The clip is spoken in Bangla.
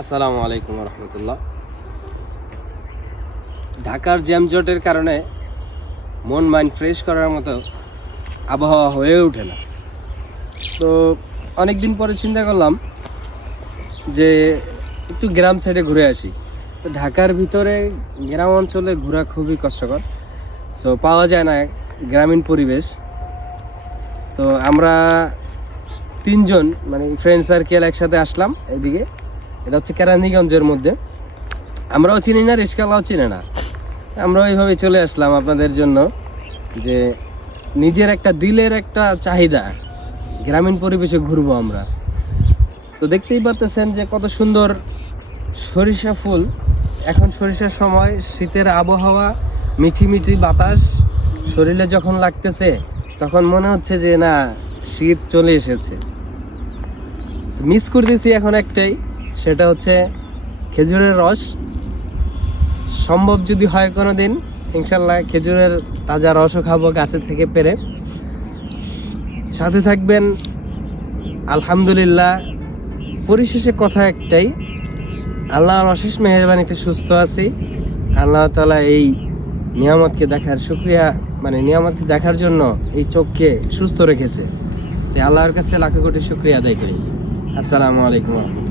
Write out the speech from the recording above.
আসসালামু আলাইকুম রহমতুল্লাহ। ঢাকার জ্যামজটের কারণে মন মাইন্ড ফ্রেশ করার মতো আবহাওয়া হয়ে ওঠে না। তো অনেক দিন পরে চিন্তা করলাম যে একটু গ্রাম সাইডে ঘুরে আসি। তো ঢাকার ভিতরে গ্রাম অঞ্চলে ঘোরা খুবই কষ্টকর, সো পাওয়া যায় না গ্রামীণ পরিবেশ। তো আমরা তিনজন মানে ফ্রেন্ড সার্কেল একসাথে আসলাম এদিকে। এটা হচ্ছে কেরানীগঞ্জের মধ্যে। আমরাও চিনি না, রিস্কালাও চিনে না, আমরা ওইভাবে চলে আসলাম আপনাদের জন্য যে নিজের একটা দিলের একটা চাহিদা, গ্রামীণ পরিবেশে ঘুরবো আমরা। তো দেখতেই পাচ্ছেন যে কত সুন্দর সরিষা ফুল। এখন সরিষার সময়, শীতের আবহাওয়া, মিঠি মিঠি বাতাস শরীরে যখন লাগতেছে তখন মনে হচ্ছে যে না, শীত চলে এসেছে। মিস করতেছি এখন একটাই, সেটা হচ্ছে খেজুরের রস। সম্ভব যদি হয় কোনো দিন ইনশাল্লাহ খেজুরের তাজা রসও খাবো গাছের থেকে পেরে। সাথে থাকবেন। আলহামদুলিল্লাহ, পরিশেষে কথা একটাই, আল্লাহর অশেষ মেহেরবানিতে সুস্থ আছি। আল্লাহ তাআলা এই নিয়ামতকে দেখার শুকরিয়া, মানে নিয়ামতকে দেখার জন্য এই চোখকে সুস্থ রেখেছে। তাই আল্লাহর কাছে লাখো কোটি শুকরিয়া আদায় করি। আসসালামু আলাইকুম।